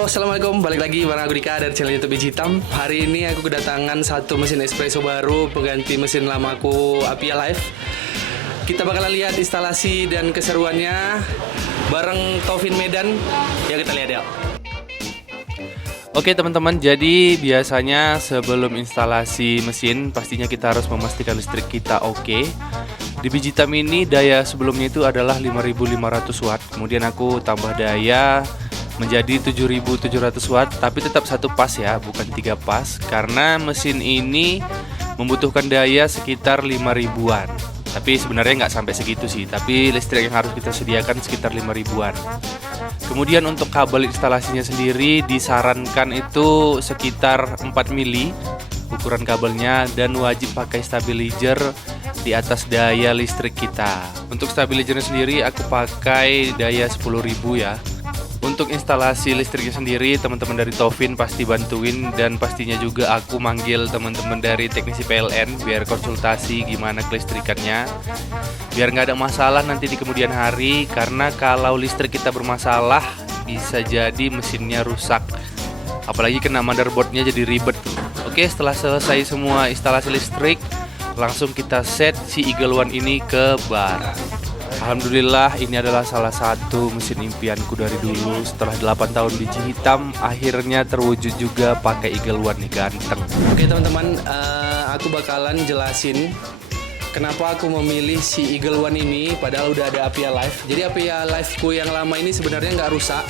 Halo, assalamualaikum. Balik lagi bareng aku Dika dari channel YouTube Biji Hitam. Hari ini aku kedatangan satu mesin espresso baru pengganti mesin lamaku Apia Live. Kita bakalan lihat instalasi dan keseruannya bareng Taufin Medan. Ya kita lihat ya. Oke teman-teman, jadi biasanya sebelum instalasi mesin pastinya kita harus memastikan listrik kita oke. Di Biji Hitam ini daya sebelumnya itu adalah 5500 watt. Kemudian aku tambah daya menjadi 7700 watt, tapi tetap satu pas ya, bukan 3 pas, karena mesin ini membutuhkan daya sekitar 5000-an. Tapi sebenarnya nggak sampai segitu sih, tapi listrik yang harus kita sediakan sekitar 5000-an. Kemudian untuk kabel instalasinya sendiri disarankan itu sekitar 4 mili ukuran kabelnya, dan wajib pakai stabilizer di atas daya listrik kita. Untuk stabilizernya sendiri aku pakai daya 10.000 ya. Untuk instalasi listriknya sendiri teman-teman dari Taufin pasti bantuin, dan pastinya juga aku manggil teman-teman dari teknisi PLN biar konsultasi gimana kelistrikannya, biar nggak ada masalah nanti di kemudian hari. Karena kalau listrik kita bermasalah bisa jadi mesinnya rusak, apalagi kena motherboardnya jadi ribet tuh. Oke, setelah selesai semua instalasi listrik, langsung kita set si Eagle One ini ke bar. Alhamdulillah, ini adalah salah satu mesin impianku dari dulu. Setelah 8 tahun Biji Hitam, akhirnya terwujud juga pakai Eagle One nih, ganteng. Oke teman-teman, aku bakalan jelasin kenapa aku memilih si Eagle One ini padahal udah ada Apia Live. Jadi Apia Live-ku yang lama ini sebenarnya nggak rusak,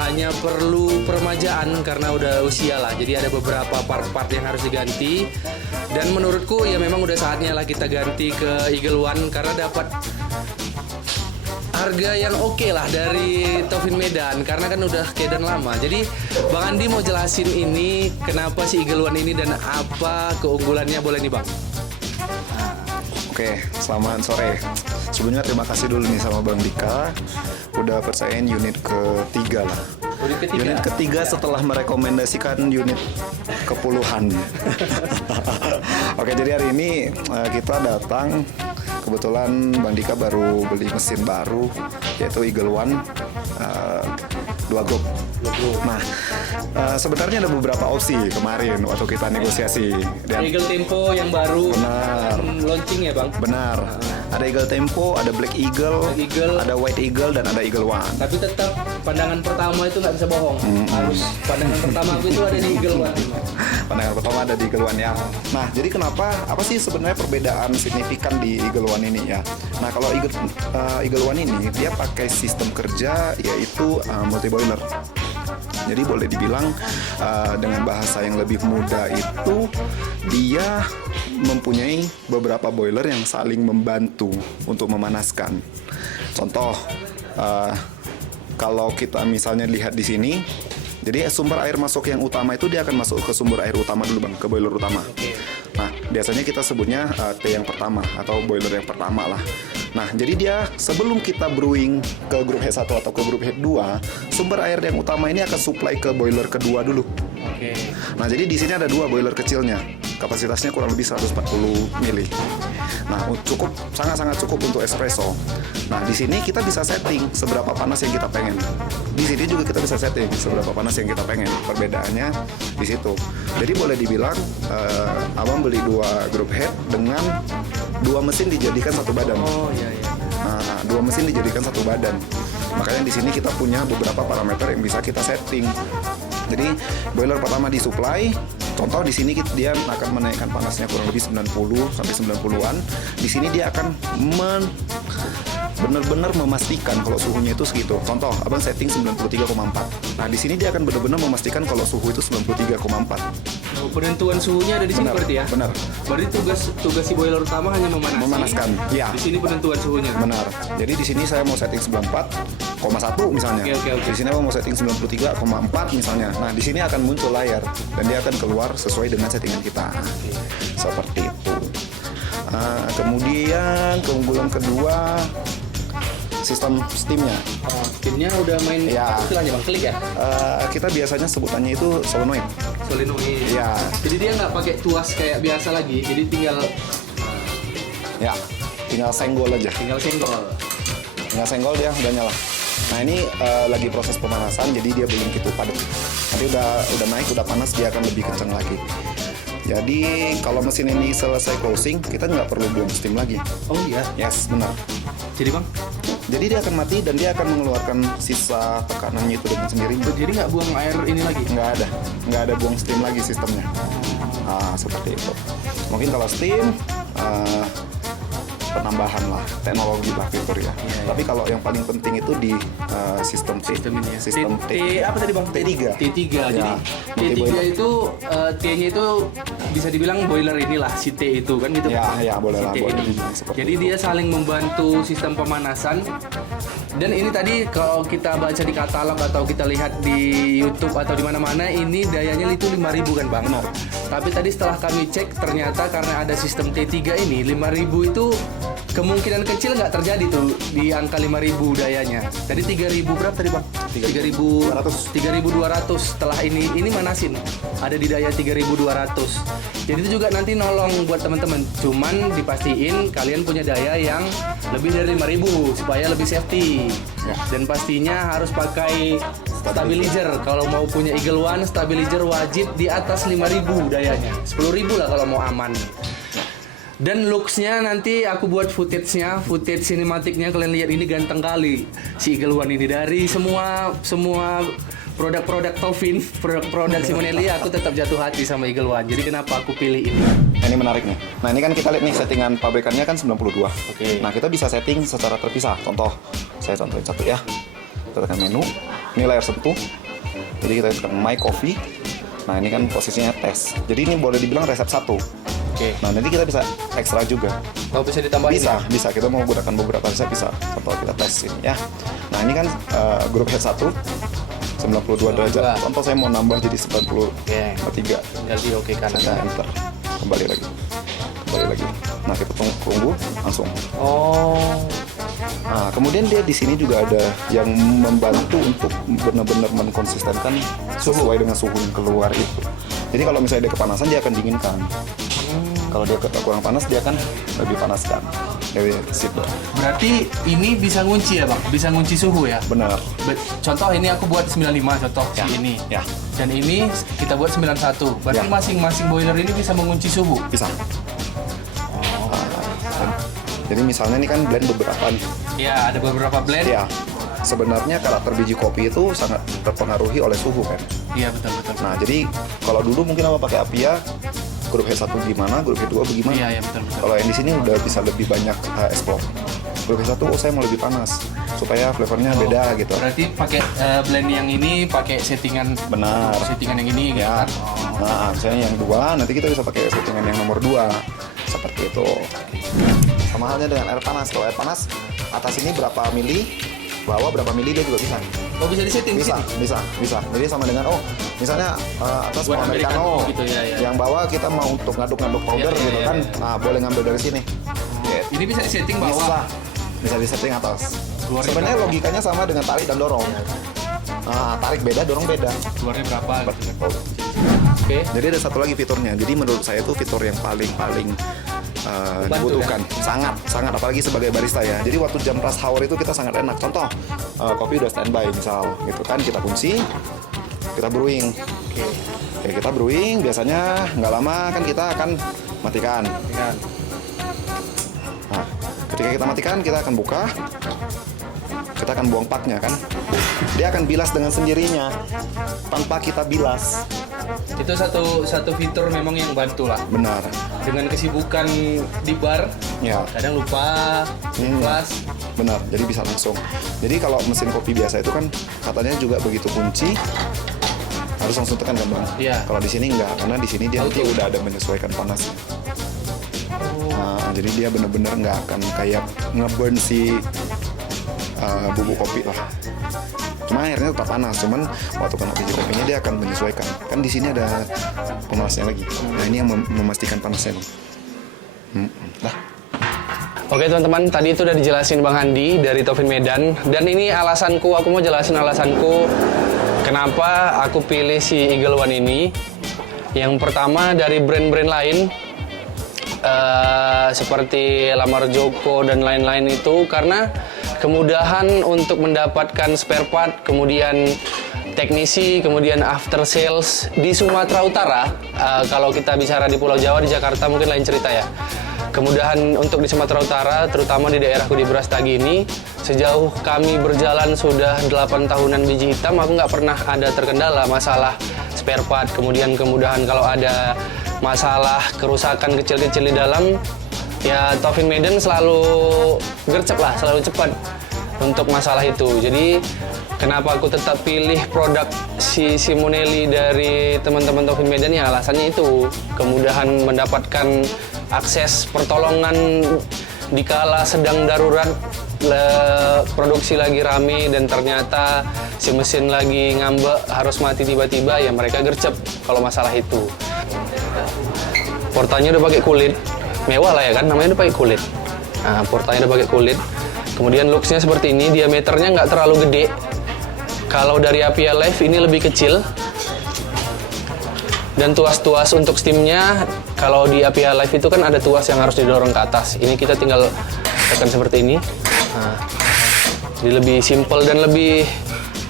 hanya perlu peremajaan karena udah usia lah. Jadi ada beberapa part-part yang harus diganti, dan menurutku ya memang udah saatnya lah kita ganti ke Eagle One karena dapat harga yang oke lah dari Taufin Medan, karena kan udah keadaan lama. Jadi Bang Andi mau jelasin ini kenapa si Eagle One ini dan apa keunggulannya, boleh nih Bang? Oke, selamat sore. Sebelumnya terima kasih dulu nih sama Bang Dika udah percayain unit ketiga lah. Unit ketiga setelah merekomendasikan unit ke-puluhan. Oke, jadi hari ini kita datang, kebetulan Bang Dika baru beli mesin baru yaitu Eagle One 2 grup. Nah, sebenarnya ada beberapa opsi kemarin waktu kita negosiasi. Dan Eagle Tempo yang baru, benar, launching ya Bang? benar. Ada Eagle Tempo, ada Black Eagle, ada White Eagle, dan ada Eagle One. Tapi tetap pandangan pertama itu nggak bisa bohong. Harus pandangan pertama aku itu ada di Eagle One. Pandangan pertama ada di Eagle One ya. Nah, jadi apa sih sebenarnya perbedaan signifikan di Eagle One ini ya? Nah, kalau Eagle One ini dia pakai sistem kerja yaitu multi boiler. Jadi boleh dibilang dengan bahasa yang lebih mudah itu dia mempunyai beberapa boiler yang saling membantu untuk memanaskan. Contoh, kalau kita misalnya lihat di sini, jadi sumber air masuk yang utama itu dia akan masuk ke sumber air utama dulu Bang, ke boiler utama. Nah, biasanya kita sebutnya T yang pertama atau boiler yang pertama lah. Nah, jadi dia sebelum kita brewing ke grup head 1 atau ke grup head 2, sumber air yang utama ini akan supply ke boiler kedua dulu. Nah, jadi di sini ada 2 boiler kecilnya. Kapasitasnya kurang lebih 140 mili. Nah, sangat-sangat cukup untuk espresso. Nah, di sini kita bisa setting seberapa panas yang kita pengen. Di sini juga kita bisa setting seberapa panas yang kita pengen. Perbedaannya di situ. Jadi boleh dibilang abang beli 2 grup head dengan 2 mesin dijadikan satu badan. Oh iya iya. Nah, 2 mesin dijadikan satu badan. Makanya di sini kita punya beberapa parameter yang bisa kita setting. Jadi boiler pertama disuplai. Contoh di sini dia akan menaikkan panasnya kurang lebih 90 sampai 90-an. Di sini dia akan benar-benar memastikan kalau suhunya itu segitu. Contoh, abang setting 93,4. Nah, di sini dia akan benar-benar memastikan kalau suhu itu 93,4. Oh, penentuan suhunya ada di sini berarti ya? Benar. Berarti tugas si boiler utama hanya Memanaskan. Ya. Di sini penentuan suhunya. Benar. Jadi di sini saya mau setting 94,1 misalnya. Oke. Di sini mau setting 93,4 misalnya. Nah, di sini akan muncul layar dan dia akan keluar sesuai dengan settingan kita. Seperti itu. Kemudian keunggulan kedua, sistem steamnya. Steamnya udah main Ya. istilahnya Bang, klik ya? Kita biasanya sebutannya itu solenoid. Solenoid. Ya. Jadi dia nggak pakai tuas kayak biasa lagi. Jadi tinggal Ya, tinggal senggol aja. senggol. Tinggal senggol dia udah nyala. Nah ini lagi proses pemanasan, jadi dia belum gitu padat. Nanti udah naik, udah panas, dia akan lebih kencang lagi. Jadi kalau mesin ini selesai closing, kita nggak perlu buang steam lagi. Oh iya. Yes, benar. Jadi bang, Jadi dia akan mati dan dia akan mengeluarkan sisa tekanannya itu dengan sendirinya. jadi nggak buang air ini lagi? Nggak ada buang steam lagi sistemnya. Nah, seperti itu. Mungkin kalau steam penambahan lah teknologi lah fitur ya. Tapi kalau yang paling penting itu di sistem T. Sistem ini ya. Sistem T apa tadi bang? T3. T3. Jadi Ya, T3 multi-boiler. itu T-nya itu bisa dibilang boiler inilah si T itu kan gitu. Ya, boleh lah, Si T boleh ini. dibilang seperti Jadi itu. dia saling membantu sistem pemanasan. Dan ini tadi kalau kita baca di katalog atau kita lihat di YouTube atau di mana-mana ini dayanya itu 5.000 kan bang. Benar. Tapi tadi setelah kami cek ternyata karena ada sistem T3 ini 5.000 itu kemungkinan kecil nggak terjadi tuh di angka 5.000 dayanya. Tadi 3.000 berapa tadi bang? 3.200 setelah ini manasin ada di daya 3.200. Jadi itu juga nanti nolong buat teman-teman. Cuman dipastiin kalian punya daya yang lebih dari 5.000 supaya lebih safety. Dan pastinya harus pakai stabilizer. Kalau mau punya Eagle One, stabilizer wajib di atas 5.000 dayanya. 10.000 lah kalau mau aman. Dan looks-nya nanti aku buat footage sinematiknya, kalian lihat ini ganteng kali si Eagle One ini. Dari semua produk-produk Tovin, produk-produk Simonelli, aku tetap jatuh hati sama Eagle One. Jadi kenapa aku pilih ini? Nah, ini menarik nih. Nah ini kan kita lihat nih settingan pabrikannya kan 92. Oke. Nah kita bisa setting secara terpisah. Contoh, saya contohin satu ya. Kita tekan menu. Ini layar sentuh. Jadi kita tekan My Coffee. Nah ini kan posisinya tes. Jadi ini boleh dibilang resep 1. Oke. Nah nanti kita bisa ekstra juga. Kalau bisa ditambahin? Bisa. Kita mau gunakan beberapa resep bisa. Contoh kita tes ini ya. Nah ini kan grup head 1 92 derajat. Contoh saya mau nambah jadi 93. Jadi oke kanan. Saya enter. Kembali lagi. Nah kita tunggu langsung. Oh. Nah, kemudian dia di sini juga ada yang membantu untuk benar-benar menkonsistenkan sesuai dengan suhu yang keluar itu. Jadi kalau misalnya dia kepanasan dia akan dinginkan. Kalau dia kurang panas dia akan lebih panaskan. Dari situ. Berarti ini bisa ngunci ya bang? Bisa ngunci suhu ya? Benar. Contoh ini aku buat 95 contoh Ya. si ini. Ya. Dan ini kita buat 91. Berarti Ya. masing-masing boiler ini bisa mengunci suhu. Bisa. Jadi misalnya ini kan blend beberapa nih. Ya, ada beberapa blend. Ya. Sebenarnya karakter biji kopi itu sangat terpengaruhi oleh suhu kan. Iya, betul. Nah, jadi kalau dulu mungkin apa pakai Apia, grup H1 gimana, grup H2 bagaimana. Iya, betul. Kalau yang di sini udah bisa lebih banyak explore. Grup H1 saya mau lebih panas supaya flavornya beda gitu. Berarti pakai blend yang ini pakai settingan Benar. yang ini gitu Ya. kan? Nah, misalnya yang 2 nanti kita bisa pakai settingan yang nomor 2. Seperti itu. Sama halnya dengan air panas. Kalau air panas atas ini berapa mili, bawah berapa mili dia juga bisa. Oh, bisa disetting di sini? Bisa. Jadi sama dengan misalnya atas Buat mau Americano Americano, gitu, ya. yang bawah kita mau untuk ngaduk-ngaduk powder Ya, gitu ya, kan. ya. Nah, boleh ngambil dari sini. Gitu. Ini bisa disetting bawah. Bisa disetting atas. Keluarnya Sebenarnya berapa? logikanya sama dengan tarik dan dorong. Nah, tarik beda, dorong beda. Keluarnya berapa gitu. Betul. Oke. Jadi ada satu lagi fiturnya. Jadi menurut saya itu fitur yang paling dibutuhkan. Sangat apalagi sebagai barista ya. Jadi waktu jam rush hour itu kita sangat enak. Contoh kopi udah standby misal gitu kan, kita kunci, kita brewing. Oke, kita brewing biasanya nggak lama kan kita akan matikan. Nah, ketika kita matikan kita akan buka. Kita akan buang paknya kan. Dia akan bilas dengan sendirinya tanpa kita bilas. Itu satu fitur memang yang bantu lah. Benar. Dengan kesibukan di bar, Ya. kadang lupa, kelas. Benar, jadi bisa langsung. Jadi kalau mesin kopi biasa itu kan katanya juga begitu kunci harus langsung tekan kan bang. Iya. Kalau di sini enggak, karena di sini dia nanti Auto. udah ada menyesuaikan panas. Nah, jadi dia benar-benar nggak akan kayak ngeburn si bubuk kopi lah. Cuma airnya tetap panas, cuman waktu kena biji kopinya dia akan menyesuaikan. Kan di sini ada pemanasnya lagi. Nah ini yang memastikan panasnya. Lah. Oke teman-teman, tadi itu udah dijelasin Bang Handi dari Tovin Medan. Dan ini alasanku, aku mau jelasin alasanku kenapa aku pilih si Eagle One ini. Yang pertama dari brand-brand lain seperti Lamar Joko dan lain-lain itu, karena kemudahan untuk mendapatkan spare part, kemudian teknisi, kemudian after sales di Sumatera Utara. Kalau kita bicara di Pulau Jawa, di Jakarta mungkin lain cerita ya. Kemudahan untuk di Sumatera Utara, terutama di daerahku di Brastagi ini, sejauh kami berjalan sudah 8 tahunan Biji Hitam, aku nggak pernah ada terkendala masalah spare part, kemudian kemudahan kalau ada masalah kerusakan kecil-kecil di dalam, ya Taufin Medan selalu gercep lah, selalu cepat untuk masalah itu. Jadi kenapa aku tetap pilih produk si Simonelli dari teman-teman Taufin Medan, ya alasannya itu, kemudahan mendapatkan akses pertolongan dikala sedang darurat, produksi lagi rame dan ternyata si mesin lagi ngambek harus mati tiba-tiba, ya mereka gercep kalau masalah itu. Portanya udah pakai kulit, mewah lah ya kan, namanya udah pakai kulit. Nah, portanya udah pakai kulit. Kemudian looksnya seperti ini, diameternya nggak terlalu gede. Kalau dari Apia Life ini lebih kecil. Dan tuas-tuas untuk steamnya, kalau di Apia Life itu kan ada tuas yang harus didorong ke atas. Ini kita tinggal tekan seperti ini. Nah, jadi lebih simple dan lebih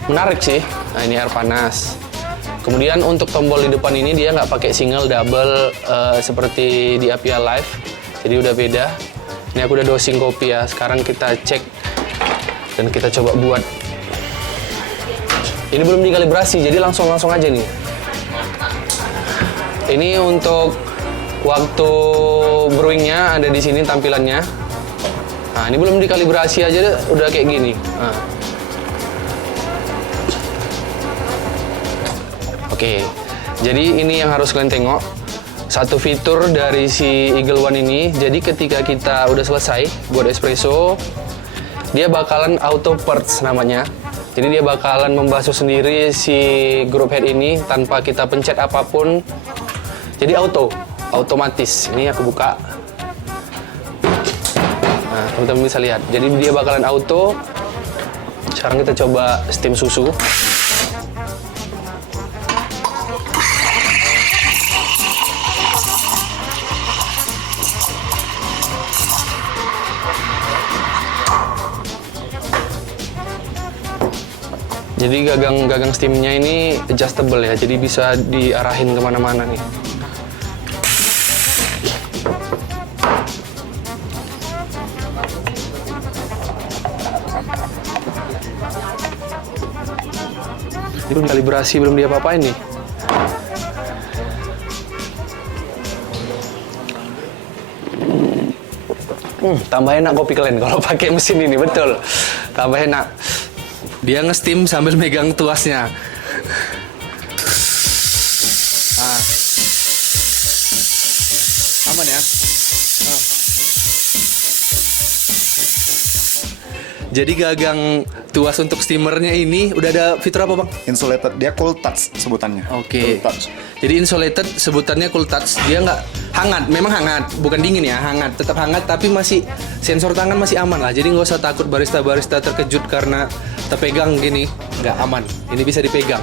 menarik sih. Nah, ini air panas. Kemudian untuk tombol di depan ini dia nggak pakai single, double seperti di Apia Life. Jadi udah beda. Ini aku udah dosing kopi ya. Sekarang kita cek dan kita coba buat. Ini belum dikalibrasi, jadi langsung aja nih. Ini untuk waktu brewingnya ada di sini tampilannya. Nah, ini belum dikalibrasi aja udah kayak gini. Nah. Oke, jadi ini yang harus kalian tengok. Satu fitur dari si Eagle One ini, jadi ketika kita udah selesai buat espresso, dia bakalan auto purge namanya. Jadi dia bakalan membasuh sendiri si group head ini tanpa kita pencet apapun. Jadi otomatis. Ini aku buka. Nah, teman-teman bisa lihat. Jadi dia bakalan auto. Sekarang kita coba steam susu. Jadi gagang steamnya ini adjustable ya, jadi bisa diarahin kemana-mana nih. Ini belum kalibrasi, belum diapa-apain nih. Tambah enak kopi kalian kalau pakai mesin ini, betul. Tambah enak. Dia nge-steam sambil megang tuasnya. Ah. Aman ya? Ah. Jadi gagang tuas untuk steamernya ini udah ada fitur apa, Bang? Insulated, dia cool touch sebutannya. Oke. Cool touch. Jadi insulated sebutannya cool touch. Dia nggak hangat, memang hangat, bukan dingin ya, hangat, tetap hangat tapi masih sensor tangan masih aman lah. Jadi nggak usah takut barista-barista terkejut karena terpegang gini, nggak aman. Ini bisa dipegang.